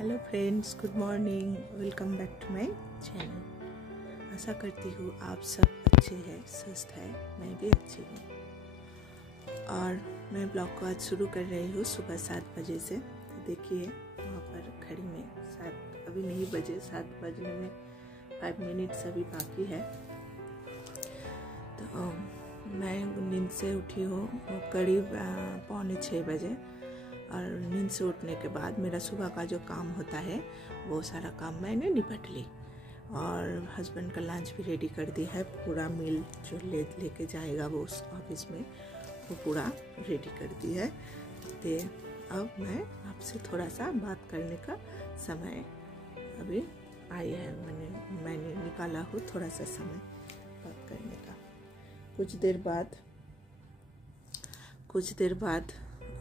Hello friends, good morning. Welcome back to my channel. आशा करती हूँ आप सब अच्छे हैं, स्वस्थ हैं। मैं भी अच्छी हूँ और मैं ब्लॉग को आज शुरू कर रही हूँ सुबह 7 बजे से। तो देखिए वहाँ पर घड़ी में 7 अभी नहीं बजे, 7 बजने में 5 मिनट्स अभी बाकी है। तो मैं नींद से उठी हूँ करीब 5:45 बजे और नींद से उठने के बाद मेरा सुबह का जो काम होता है वो सारा काम मैंने निपट ली और हस्बैंड का लंच भी रेडी कर दी है। पूरा मील जो लेके जाएगा वो उस ऑफिस में, वो पूरा रेडी कर दी है। तो अब मैं आपसे थोड़ा सा बात करने का समय अभी आई है, मैंने निकाला हूँ थोड़ा सा समय बात करने का। कुछ देर बाद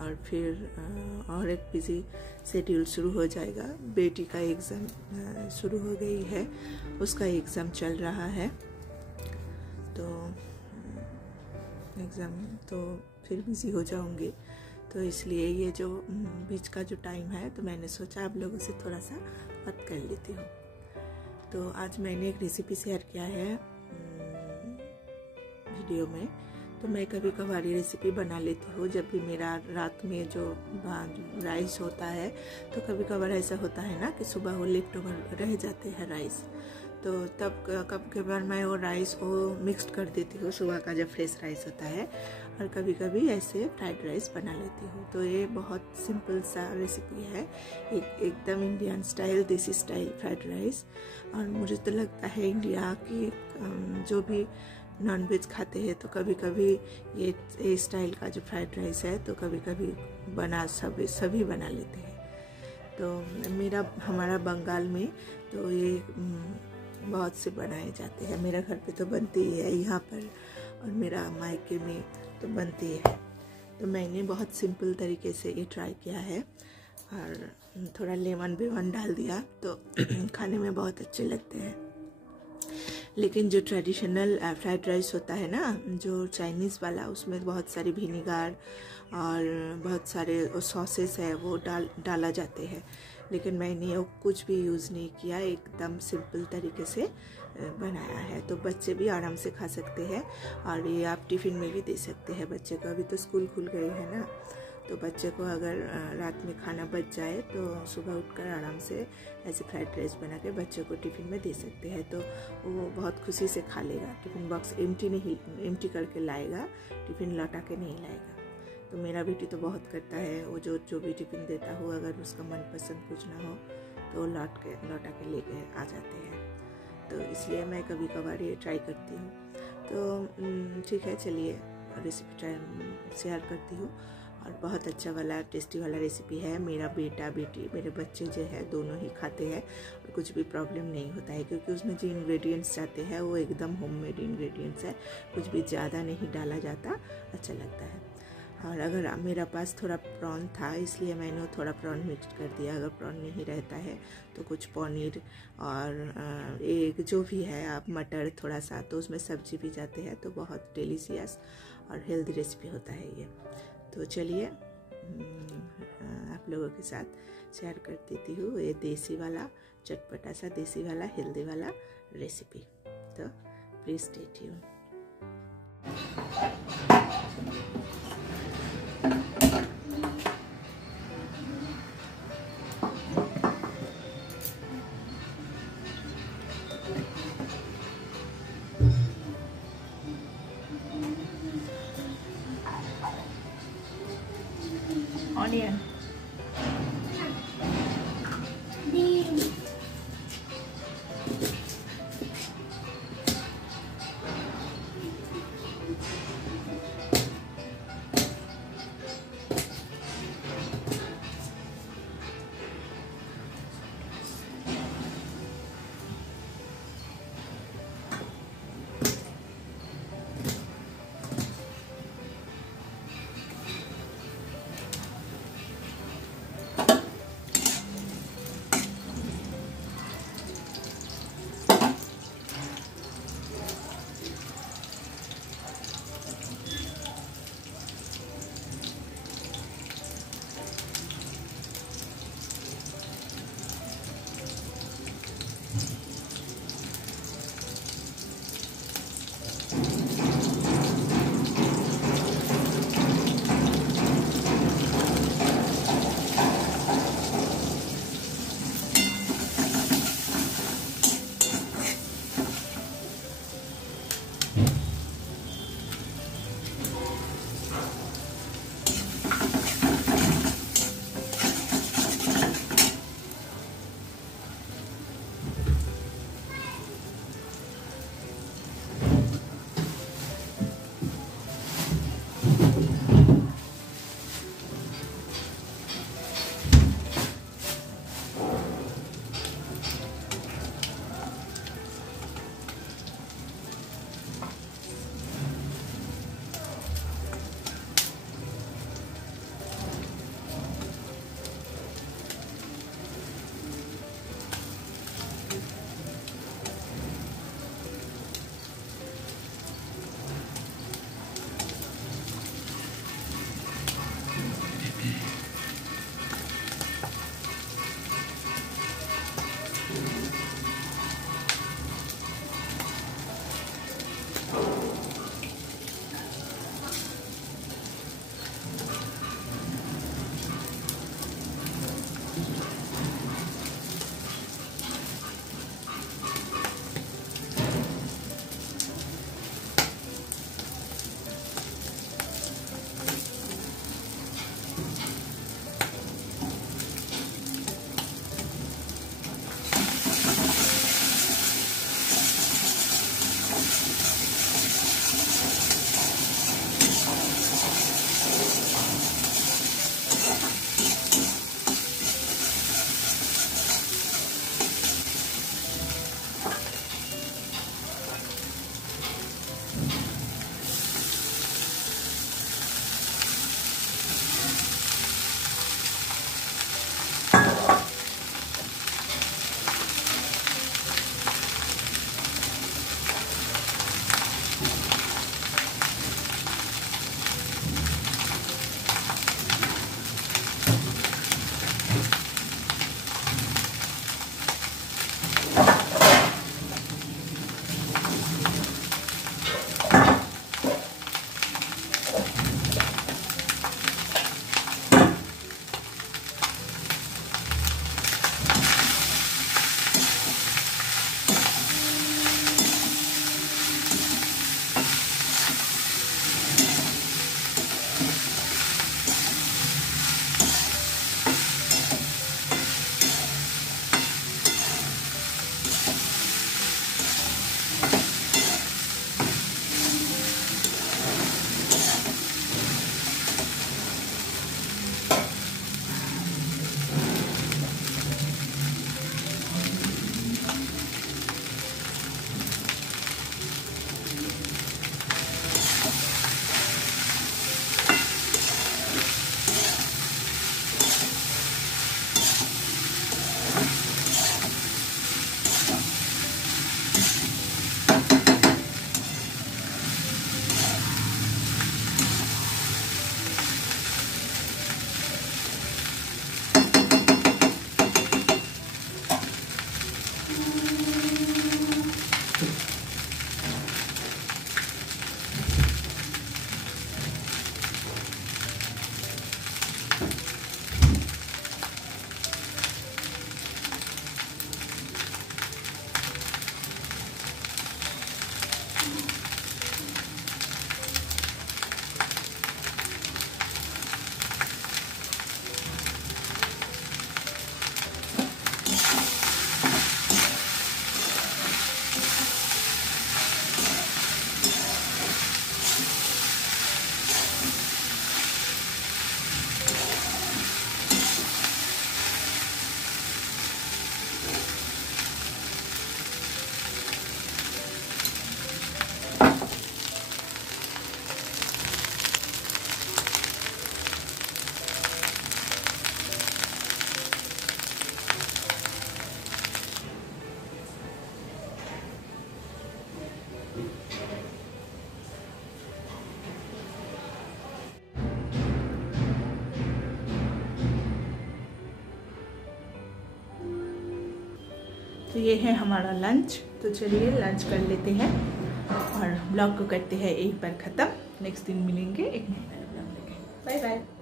और फिर और एक बिजी शेड्यूल शुरू हो जाएगा। बेटी का एग्ज़ाम शुरू हो गई है, उसका एग्ज़ाम चल रहा है। तो एग्ज़ाम तो फिर बिज़ी हो जाऊंगी, तो इसलिए ये जो बीच का जो टाइम है तो मैंने सोचा आप लोगों से थोड़ा सा बात कर लेती हूँ। तो आज मैंने एक रेसिपी शेयर किया है वीडियो में। तो मैं कभी कभार रेसिपी बना लेती हूँ जब भी मेरा रात में जो राइस होता है। तो कभी कभार ऐसा होता है ना कि सुबह वो लेफ्ट ओवर रह जाते हैं राइस, तो तब कभी कभार मैं वो राइस को मिक्स्ड कर देती हूँ, सुबह का जब फ्रेश राइस होता है। और कभी कभी ऐसे फ्राइड राइस बना लेती हूँ। तो ये बहुत सिंपल सा रेसिपी है, एकदम इंडियन स्टाइल, देसी स्टाइल फ्राइड राइस। और मुझे तो लगता है इंडिया की जो भी नॉनवेज खाते हैं तो कभी कभी ये स्टाइल का जो फ्राइड राइस है तो कभी कभी सभी बना लेते हैं। तो हमारा बंगाल में तो ये बहुत से बनाए जाते हैं। मेरा घर पे तो बनती ही है यहाँ पर और मेरा मायके में तो बनती है। तो मैंने बहुत सिंपल तरीके से ये ट्राई किया है और थोड़ा लेमन वेमन डाल दिया तो खाने में बहुत अच्छे लगते हैं। लेकिन जो ट्रेडिशनल फ्राइड राइस होता है ना, जो चाइनीज़ वाला, उसमें बहुत सारी विनीगर और बहुत सारे सॉसेस है वो डाला जाते हैं। लेकिन मैंने वो कुछ भी यूज़ नहीं किया, एकदम सिंपल तरीके से बनाया है। तो बच्चे भी आराम से खा सकते हैं और ये आप टिफ़िन में भी दे सकते हैं बच्चे को। अभी तो स्कूल खुल गए हैं ना, तो बच्चे को अगर रात में खाना बच जाए तो सुबह उठकर आराम से ऐसे फ्राइड राइस बना के बच्चे को टिफ़िन में दे सकते हैं। तो वो बहुत खुशी से खा लेगा। टिफ़िन बॉक्स एम्प्टी करके लाएगा, टिफ़िन लौटा के नहीं लाएगा। तो मेरा बेटी तो बहुत करता है, वो जो भी टिफ़िन देता हो अगर उसका मनपसंद कुछ ना हो तो लौटा के लेके आ जाते हैं। तो इसलिए मैं कभी कभार ये ट्राई करती हूँ। तो ठीक है, चलिए रेसिपी शेयर करती हूँ। और बहुत अच्छा वाला टेस्टी वाला रेसिपी है। मेरा बेटा बेटी मेरे बच्चे जो है दोनों ही खाते हैं और कुछ भी प्रॉब्लम नहीं होता है, क्योंकि उसमें जो इंग्रेडिएंट्स जाते हैं वो एकदम होममेड इंग्रेडिएंट्स है, कुछ भी ज़्यादा नहीं डाला जाता, अच्छा लगता है। और अगर मेरा पास थोड़ा प्रॉन था इसलिए मैंने थोड़ा प्रॉन मिक्स कर दिया। अगर प्रॉन नहीं रहता है तो कुछ पनीर और एग जो भी है, आप मटर थोड़ा सा, तो उसमें सब्जी भी जाते हैं। तो बहुत डिलीशियस और हेल्दी रेसिपी होता है ये। तो चलिए आप लोगों के साथ शेयर कर देती हूँ ये देसी वाला, चटपटा सा देसी वाला हेल्दी वाला रेसिपी। तो प्लीज़ स्टे ट्यून। ऑनियन, तो ये है हमारा लंच। तो चलिए लंच कर लेते हैं और ब्लॉग को करते हैं एक बार ख़त्म। नेक्स्ट दिन मिलेंगे एक नए ब्लॉग लेके। Bye bye.